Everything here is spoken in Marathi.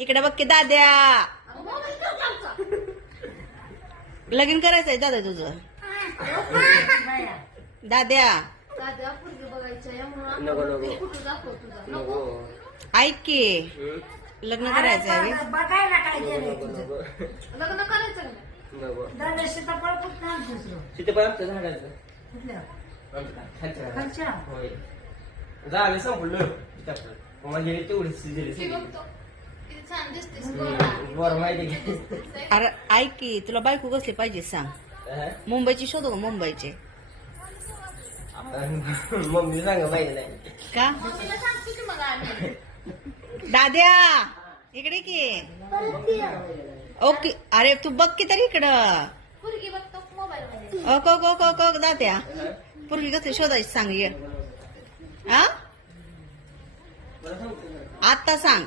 इकडे बघ की दाद्या, लगीन करायचंय दादा तुझं. दाद्या नको नको ऐक की, लग्न करायचंय. बघायला काय गेलंय तुझं? लग्न करायचं नाही. नको दादा सीताफळ कुठं आणतोस रे? तिथे पण आमच्या झाडाचं कुठल्या? खालच्या खालच्या? होय झालं संपलं म्हणजे तेवढीच ती दिली बघतो किती छान दिसतेस बरं माहिती घे अरे ऐक की, तुला बायको कसली पाहिजे सांग. मुंबईची शोधू का? मुंबईचे मम्मी सांगा पाहिजे नाही का? मम्मीला सांगतो की मग आम्ही दाद्या इकडे की. ओके, अरे तू बघ की तरी इकडं. पोरगी बघतो मोबाईल मध्ये. ओक ओक ओक ओक ओक दाद्या, पूर्वी कसं शोधायची सांग ये. हा बरं सांगतो आता सांग.